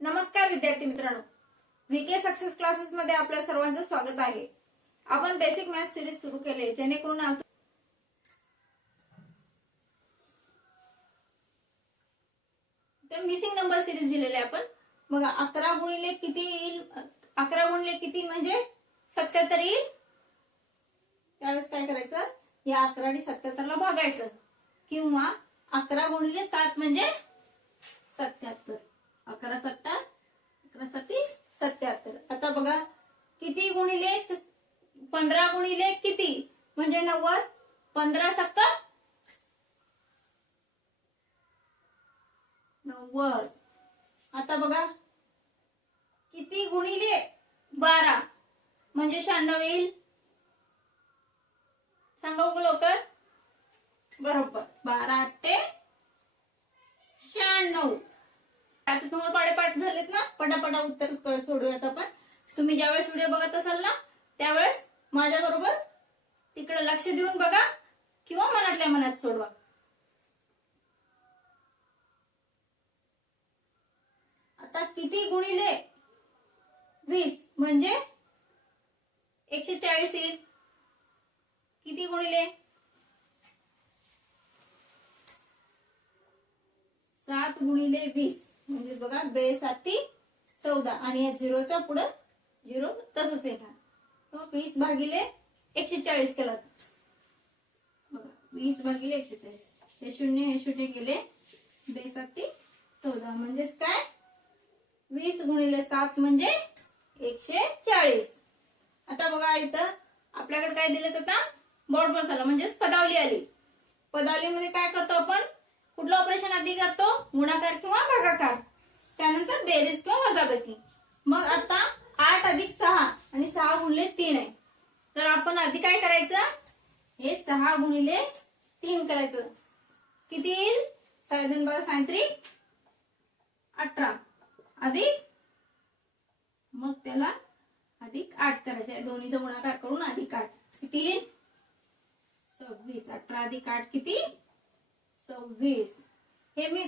नमस्कार विद्यार्थी मित्रांनो, व्हीके सक्सेस क्लासेस मध्ये आपल्या सर्वांचं स्वागत आहे। आपण बेसिक मॅथ्स सिरीज सुरू केले, जेणेकरून मिसिंग नंबर सिरीज दिलेले आपण बघा। 11 गुणिले किती येईल, 11 गुणिले किती म्हणजे 77 येईल। त्यावेळेस काय करायचं, या 11 ने 77 ला भागायचं, किंवा 11 गुणिले 7 म्हणजे 77। 11 7 11 7 77। आता बघा किती गुणिले 15 गुणिले किती म्हणजे 90। 15 7 90। आता बघा किती गुणिले 12 म्हणजे 96 येईल। सांगा बघू लवकर। बरोबर, 12 8 96। आता तुम्हाला पाढेपाठ झालेत ना, पटापटा उत्तर सोडूयात आपण। तुम्ही ज्यावेळेस व्हिडिओ बघत असाल ना, त्यावेळेस माझ्या बरोबर तिकडे लक्ष देऊन बघा किंवा मनातल्या मनात सोडवा। आता किती गुणिले 20 म्हणजे 140 येईल। किती गुणिले 7 गुणिले 20 म्हणजे बघा 2 7 14 आणि या 0च्या पुढे 0 तसंच येणार। तो 20 भागिले 140 केला बघा, 20 भागिले 140। हे 0 गेले, 2 7 14 म्हणजेच काय 20 गुणिले 7 म्हणजे 140। आता बघा इथं आपल्याकडे काय दिलेत, आता बोर्ड मसाला म्हणजेच पदावली आली। पदावलीमध्ये काय करतो आपण, कुठलं ऑपरेशन आधी करतो, गुणाकार किंवा भागाकार, त्यानंतर बेरीज किंवा वजाबाकी। मग आता 8 अधिक 6 आणि 6 गुणिले 3 आहे, तर आपण आधी काय करायचं, हे 6 गुणिले 3 करायचं। किती येईल, 6 2 12 3 18 अधिक, मग त्याला अधिक 8 करायचं, दोन्हीचा गुणाकार करून अधिक 8 किती येईल 26। 18 अधिक 8 किती 26। हे मी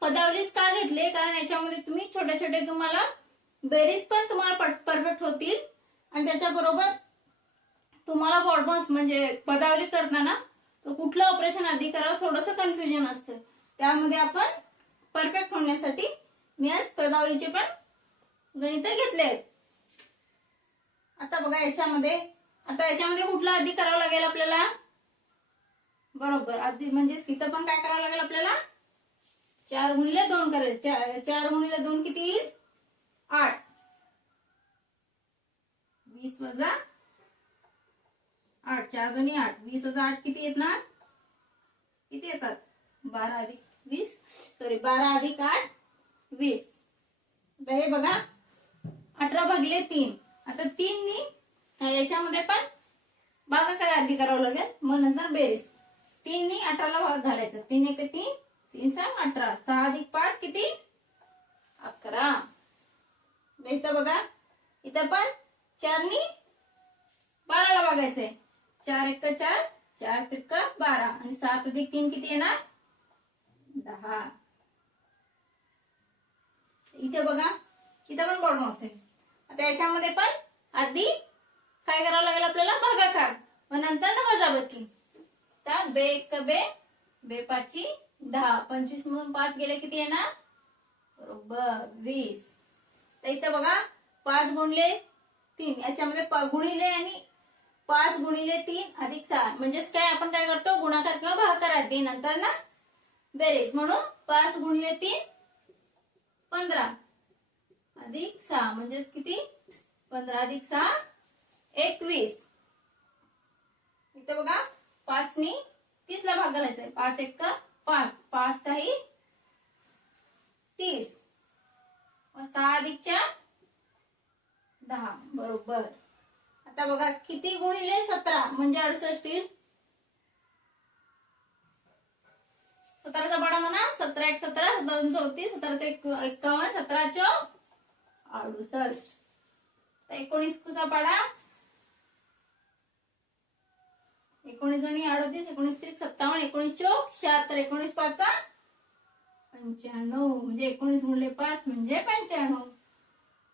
पदावलीच का घेतले, कारण याच्यामध्ये तुम्ही छोटे छोटे तुम्हाला बेरीज पण तुम्हाला परफेक्ट होतील, आणि त्याच्याबरोबर तुम्हाला बोर्डबॉन्स म्हणजे पदावली करताना तो कुठलं ऑपरेशन आधी करावं थोडंसं कन्फ्युजन असतं, त्यामध्ये आपण परफेक्ट होण्यासाठी मी आज पदावलीचे पण गणित घेतले आहेत। आता बघा याच्यामध्ये कुठलं आधी करावं लागेल आपल्याला, बरोबर आधी म्हणजेच इथं पण काय करावं लागेल आपल्याला, 4 गुणिले 2 करायचे। 4 गुणिले 2 किती येईल 8। 20 वजा 8, 4 2 8, 20 वजा 8 किती येणार, किती येतात 12 अधिक 20 सॉरी 12 अधिक 8 20। आता हे बघा 18 भागिले 3। आता 3 नी याच्यामध्ये पण भागाकार आधी करावं लागेल, मग नंतर बेरीज। 3 नी 18 ला भाग घालायचा, 3 1 3 3 6 18, 6 अधिक 5 किती 11। इथं बघा, इथं पण 4 नी 12 ला भागायचंय, 4 1 4 4 3 12 आणि 7 अधिक 3 किती येणार 10। इथे बघा, इथं पण बोर्ड असेल। आता याच्यामध्ये पण आधी काय करावं लागेल आपल्याला, भागाकार, मग नंतर वजाबाकी। तर 2 1 2 2 5 10, 25 मधून 5 गेले किती येणार बरोबर 20। तर इथं बघा 5 गुणिले 3 याच्यामध्ये गुणिले आणि 5 गुणिले 3 अधिक 6 म्हणजेच काय आपण काय करतो, गुणाकार किंवा भागाकार आधी नंतर ना बेरीज, म्हणून 5 गुणिले 3 15 अधिक 6 म्हणजेच किती 15 अधिक 6 21। इथं बघा 5 नी 30 ला भाग घालायचा, 5 1 5 5 6 30, 6 अधिक 4 10 बरोबर। आता बघा किती गुणिले 17 म्हणजे 68 येईल। 17चा पाडा म्हणा, 17 1 17 2 34 17 1 51 17 4 68। 19 चा पाडा, 19 आणि 38 19 3 57 19 4 76 19 5 95 म्हणजे 19 गुणिले 5 म्हणजे 95.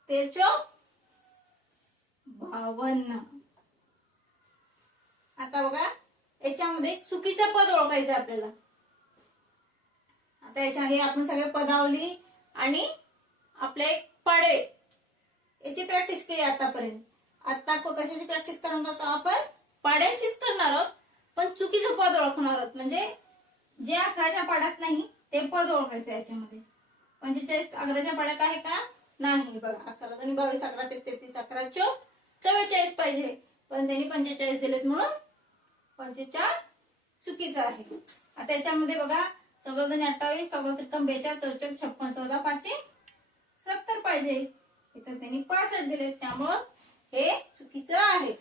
13 52. आता बघा याच्यामध्ये चुकीचं पद ओळखायचं आपल्याला. आता याच्या हे आपण सगळे पदावली आणि आपले पाडे याची प्रॅक्टिस केली आतापर्यंत. आता कशाची प्रॅक्टिस करणार आहोत आपण? पाड्यांचीच करणार आहोत, पण चुकीचं पद ओळखणार आहोत. म्हणजे जे 11च्या पाड्यात नाही ते पद ओळखायचं याच्यामध्ये. 45 11च्या पाड्यात आहे का? नाही. बघा 11 2 22 11 33 11 44 पाहिजे, पण त्यांनी 45 दिलेत म्हणून 45 चुकीचं आहे. आता याच्यामध्ये बघा 14 2 28 14 त्रिकम 42 44 56 14 5 70 पाहिजे, इथं त्यांनी 65 दिले, त्यामुळं हे चुकीचं आहे.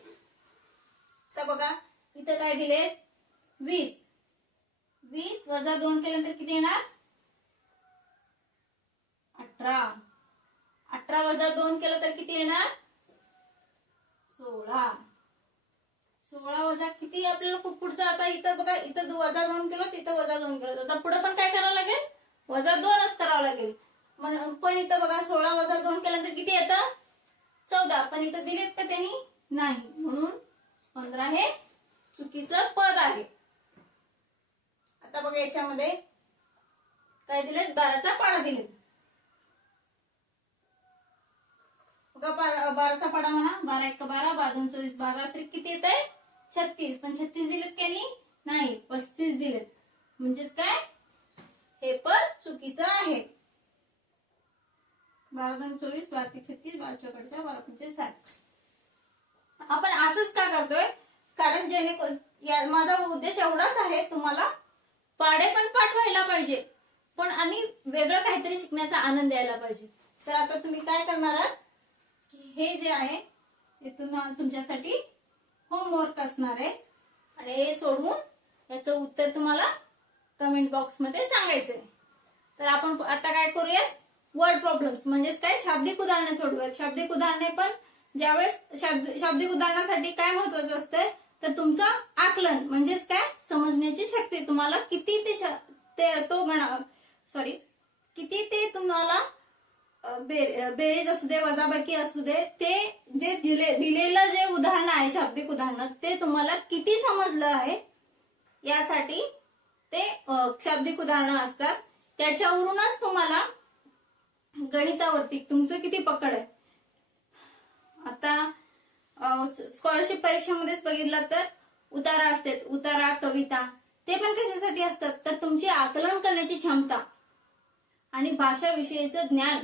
तर बघा इथं काय दिले? 20. 20 वजा 2 केल्यानंतर किती येणार? 18. 18 वजा 2 केलं तर किती येणार? 16. 16 वजा किती आपल्याला खूप पुढचं. आता इथं बघा इथं वजा 2 केलं, तिथं वजा 2 केलं, आता पुढे पण काय करावं लागेल? वजा 2च करावं लागेल. पण इथं बघा 16 वजा 2 केल्यानंतर किती येतं? 14. पण इथं दिलेत का त्यांनी? नाही, म्हणून 15 हे चुकीचं पद आहे. आता बघा याच्यामध्ये काय दिलेत? 12चा पाडा दिलेत. बघा 12चा पाडा म्हणा. 12 1 12 12 2 24 12 तर किती येत आहे? 36. पण 36 दिलेत का नाही? 35 दिलेत. म्हणजेच काय? हे पद चुकीचं आहे. 12 2 24 12 3 36 12 4 12 5 60. आपण असंच का करतोय? कारण जेणेकरून माझा उद्देश एवढाच आहे, तुम्हाला पाडे पण पाठवायला पाहिजे, पण आणि वेगळं काहीतरी शिकण्याचा आनंद यायला पाहिजे. तर आता तुम्ही काय करणार आहात की हे जे आहे ते तुमच्यासाठी होमवर्क असणार आहे, आणि हे सोडवून याचं उत्तर तुम्हाला कमेंट बॉक्स मध्ये सांगायचंय. तर आपण आता काय करूया? वर्ड प्रॉब्लेम्स म्हणजेच काय? शाब्दिक उदाहरणे सोडवूयात. शाब्दिक उदाहरणे पण ज्यावेळेस शाब्दिक उदाहरणासाठी काय महत्वाचं असतं? तर तुमचं आकलन म्हणजेच काय? समजण्याची शक्ती. तुम्हाला किती किती ते तुम्हाला बेरीज असू दे, वजाबाकी असू दे, ते जे दिलेलं जे उदाहरण आहे शाब्दिक उदाहरण, ते तुम्हाला किती समजलं आहे यासाठी ते शाब्दिक उदाहरणं असतात. त्याच्यावरूनच तुम्हाला गणितावरती तुमचं किती पकड आहे. आता स्कॉलरशिप परीक्षेमध्येच बघितलं तर उतारा असतात, उतारा कविता, ते पण कशासाठी असतात? तर तुमची आकलन करण्याची क्षमता आणि भाषाविषयीचं ज्ञान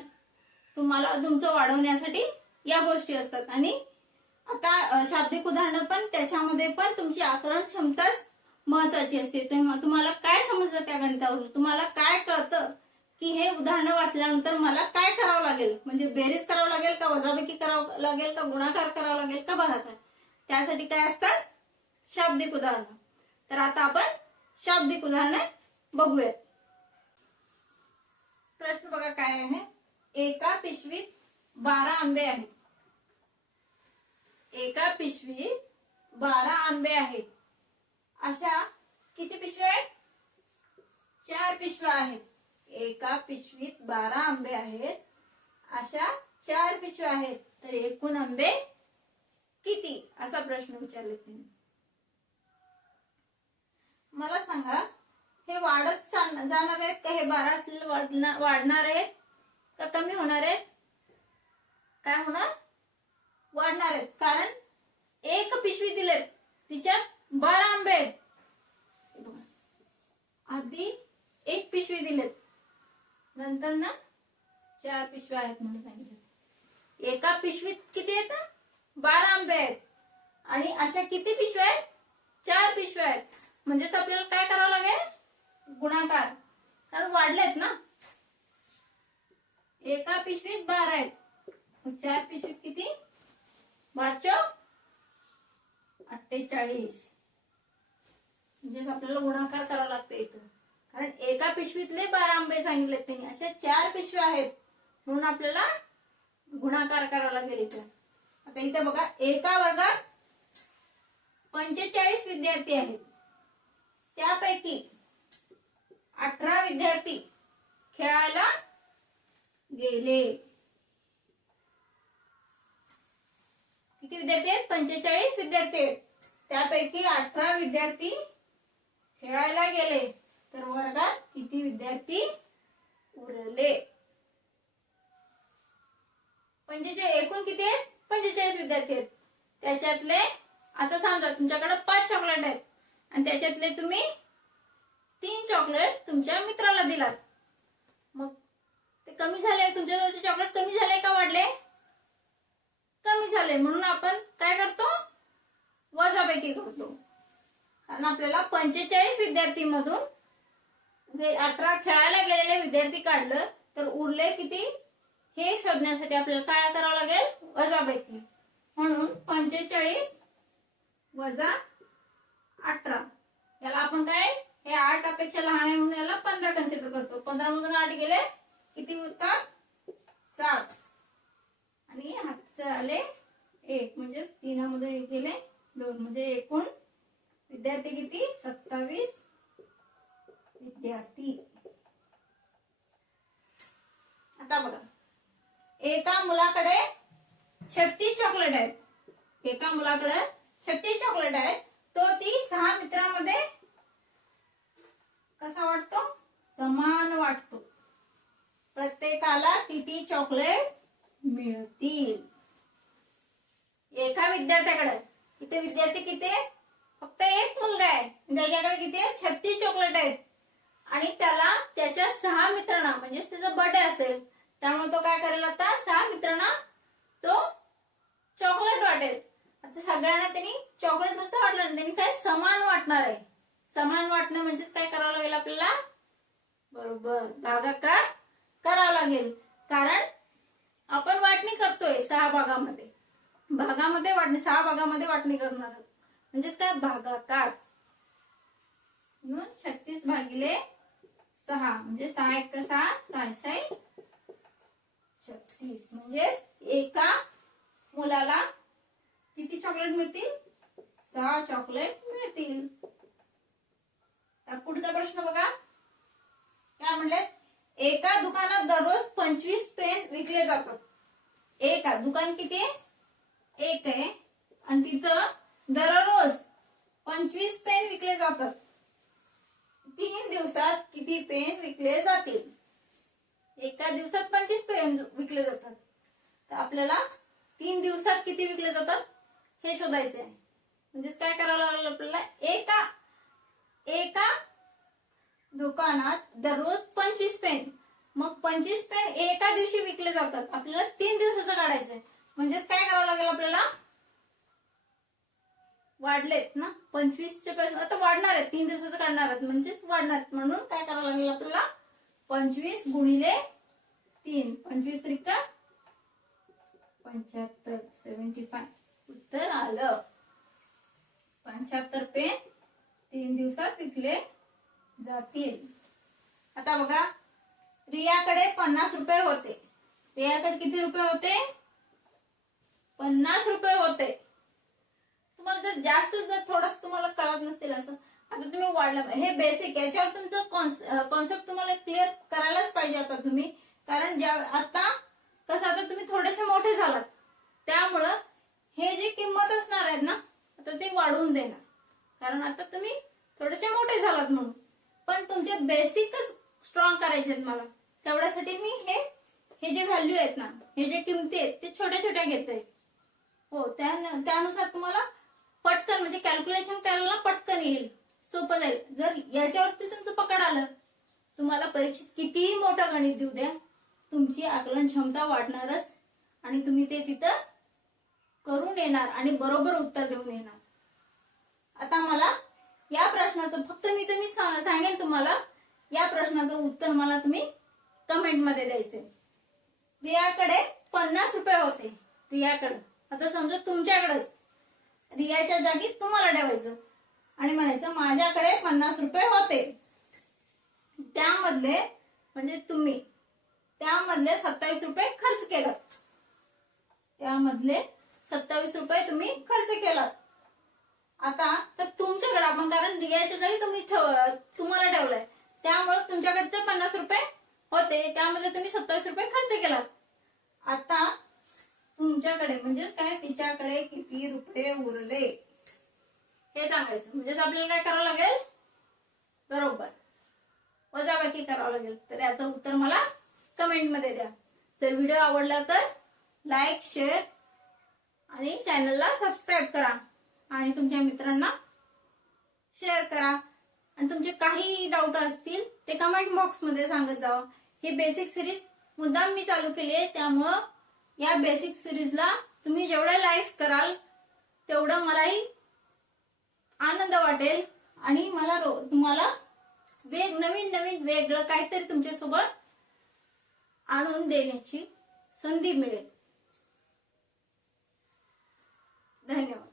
तुम्हाला तुमचं वाढवण्यासाठी या गोष्टी असतात. आणि आता शाब्दिक उदाहरणं पण त्याच्यामध्ये पण तुमची आकलन क्षमताच महत्वाची असते. तुम्हाला काय समजलं त्या गणितावरून? तुम्हाला काय कळतं की हे उदाहरणं वाचल्यानंतर मला काय करावं लागेल? म्हणजे बेरीज करावं लागेल का, वजाबाकी करावं लागेल का, गुणाकार करावा लागेल का, भागाकार? त्यासाठी काय असतात? शाब्दिक उदाहरणं. तर आता आपण शाब्दिक उदाहरणे बघूयात. प्रश्न बघा काय आहे? एका पिशवीत 12 आंबे आहेत. एका पिशवीत 12 आंबे आहेत. अशा किती पिशव्या आहेत? 4 पिशव्या आहेत. एका पिशवीत 12 आंबे आहेत, अशा 4 पिशव्या आहेत. तर एकूण आंबे किती? असा प्रश्न विचारले त्यांनी. मला सांगा, हे वाढत जाणार आहेत का? हे 12 असलेलं वाढणार आहेत का कमी होणार आहेत? काय होणार? वाढणार आहेत. कारण एक पिशवी दिलेत, तिच्यात 12 आंबे आहेत. आधी एक पिशवी दिलेत, नंतर ना 4 पिशव्या आहेत म्हणून सांगितलं. एका पिशवीत किती आहेत? 12 आंबे आहेत. आणि अशा किती पिशव्या आहेत? 4 पिशव्या आहेत. म्हणजेच आपल्याला काय करावं लागेल? गुणाकार, कारण वाढलेत ना. एका पिशवीत 12 आहेत, 4 पिशवीत किती? 12 48. म्हणजेच आपल्याला गुणाकार करावा लागतो इथं, कारण एका पिशवीतले 12 आंबे सांगितलेत त्यांनी. अशा 4 पिशव्या आहेत म्हणून आपल्याला गुणाकार करावा लागेल इथं. आता इथं बघा, एका वर्गात 45 विद्यार्थी आहेत. त्यापैकी 18 विद्यार्थी खेळायला गेले. किती विद्यार्थी आहेत? 45 विद्यार्थी आहेत. त्यापैकी 18 विद्यार्थी खेळायला गेले. तर वर्गात किती विद्यार्थी उरले? 45 एकूण किती आहेत? 45 विद्यार्थी आहेत. त्याच्यातले आता समजा तुमच्याकडे 5 चॉकलेट आहेत आणि त्याच्यातले तुम्ही 3 चॉकलेट तुमच्या मित्राला दिलात. मग ते कमी झाले, तुमच्याजवळचे चॉकलेट कमी झाले का वाढले? कमी झाले. म्हणून आपण काय करतो? वजाबाकी करतो. कारण आपल्याला 45 विद्यार्थीमधून 18 खेळायला गेलेले विद्यार्थी काढलं तर उरले किती हे शोधण्यासाठी आपल्याला काय करावं लागेल? वजाबाकी. म्हणून 45 वजा 18 याला आपण काय, हे 8 पेक्षा लहान आहे म्हणून याला 15 कन्सिडर करतो. 15 मधून 8 गेले किती होतात? 7 आणि हातचे आले 1 म्हणजे 3 मध्ये गेले 2 म्हणजे एकूण विद्यार्थी किती? 27 विद्यार्थी. आता बघा, एका मुलाकडे 36 चॉकलेट आहेत. एका मुलाकडे 36 चॉकलेट आहेत. तो ती 6 मित्रांमध्ये कसा वाटतो? समान वाटतो. प्रत्येकाला किती चॉकलेट मिळतील? एका विद्यार्थ्याकडे, इथे विद्यार्थी किती? फक्त एक मुलगा आहे, त्याच्याकडे किती आहे? 36 चॉकलेट आहेत आणि त्याला त्याच्या 6 मित्रांना म्हणजे त्याचा बर्थडे असेल त्यामुळे तो काय करेल? आता 6 मित्रांना तो चॉकलेट वाटेल. आता सगळ्यांना त्यांनी चॉकलेट नुसतं वाटलं नाही, त्यांनी काय समान वाटणार आहे. समान वाटणं म्हणजेच काय करावं लागेल आपल्याला? बरोबर, भागाकार करावं लागेल. कारण आपण वाटणी करतोय 6 भागामध्ये. भागामध्ये वाटणी, 6 भागामध्ये वाटणी करणार आहोत. म्हणजेच काय? भागाकार. म्हणून 36 भागिले 6 म्हणजे 6 1 6 6 6 36 म्हणजे एका मुलाला किती चॉकलेट मिळतील? 6 चॉकलेट मिळतील. तर पुढचा प्रश्न बघा, काय म्हणले? एका दुकानात दररोज 25 पेन विकले जातात. एका दुकान किती आहे? एक आहे आणि तिथं दररोज 25 पेन विकले जातात. 3 दिवसात किती पेन विकले जातील? एका दिवसात 25 पेन विकले जातात. तर आपल्याला 3 दिवसात किती विकले जातात हे शोधायचे आहे. म्हणजेच काय करावं लागेल आपल्याला? एका दुकानात दररोज 25 पेन, मग 25 पेन एका दिवशी विकले जातात. आपल्याला 3 दिवसाचं काढायचं आहे. म्हणजेच काय करावं लागेल आपल्याला? वाढलेत ना 25चे पैसे, आता वाढणार आहेत. 3 दिवसाचं काढणार आहेत म्हणजेच वाढणार आहेत. म्हणून काय करावं लागेल आपल्याला? 25 गुणिले 3, 25 त्रिका 75, 75 उत्तर आलं. 75 पेन 3 दिवसात विकले जातील. आता बघा, रियाकडे 50 रुपये होते. रियाकडे किती रुपये होते? 50 रुपये होते. तुम्हाला जर जास्त जर थोडंसं तुम्हाला कळत नसतील असं, आता तुम्ही वाढलं, हे बेसिक, याच्यावर तुमचं कॉन्सेप्ट तुम्हाला क्लिअर करायलाच पाहिजे आता तुम्ही. कारण आता कसं, आता तुम्ही थोडेसे मोठे झालात त्यामुळं हे जे किंमत असणार आहेत ना आता ते वाढवून देणार. कारण आता तुम्ही थोडेसे मोठे झालात म्हणून. पण तुमचे बेसिकच स्ट्रॉंग करायचे आहेत मला. तेवढ्यासाठी मी हे जे व्हॅल्यू आहेत ना, हे जे किमती आहेत ते छोट्या छोट्या घेते. हो, त्यानुसार तुम्हाला पटकन म्हणजे कॅल्क्युलेशन करायला पटकन येईल, सोपं जाईल. जर याच्यावरती तुमचं पकड आलं, तुम्हाला परीक्षेत कितीही मोठं गणित देऊ द्या, तुमची आकलन क्षमता वाढणारच आणि तुम्ही ते तिथं करून येणार आणि बरोबर उत्तर देऊन येणार. आता मला या प्रश्नाचं फक्त मी सांगेन तुम्हाला, या प्रश्नाचं उत्तर मला तुम्ही कमेंट मध्ये द्यायचे. रियाकडे 50 रुपये होते. रियाकडे, आता समजा तुमच्याकडेच, रियाच्या जागी तुम्हाला ठेवायचं आणि म्हणायचं माझ्याकडे 50 रुपये होते. त्यामधले म्हणजे तुम्ही त्यामधले 27 रुपये खर्च केलात. त्यामधले 27 रुपये तुम्ही खर्च केलात. आता तर तुमच्याकडे आपण, कारण रियाच्या जागी तुम्हाला ठेवलंय त्यामुळे तुमच्याकडचे 50 रुपये होते त्यामध्ये तुम्ही 27 रुपये खर्च केला. आता तुमच्याकडे म्हणजेच काय तिच्याकडे किती रुपये उरले हे सांगायचं. म्हणजेच आपल्याला काय करावं लागेल, बरोबर वजाबाकी करावं लागेल. तर याचं उत्तर मला कमेंट मध्ये द्या. जर व्हिडिओ आवडला तर लाईक, शेअर आणि चॅनलला सबस्क्राईब करा आणि तुमच्या मित्रांना शेअर करा. आणि तुमचे काही डाऊट असतील ते कमेंट बॉक्स मध्ये सांगत जावा. ही बेसिक सिरीज मुद्दाम मी चालू केली आहे, त्यामुळं या बेसिक सिरीजला तुम्ही जेवढे लाईक्स कराल तेवढं मलाही आनंद वाटेल आणि मला तुम्हाला नवीन नवीन वेगळं काहीतरी तुमच्यासोबत आणून देण्याची संधी मिळेल. धन्यवाद.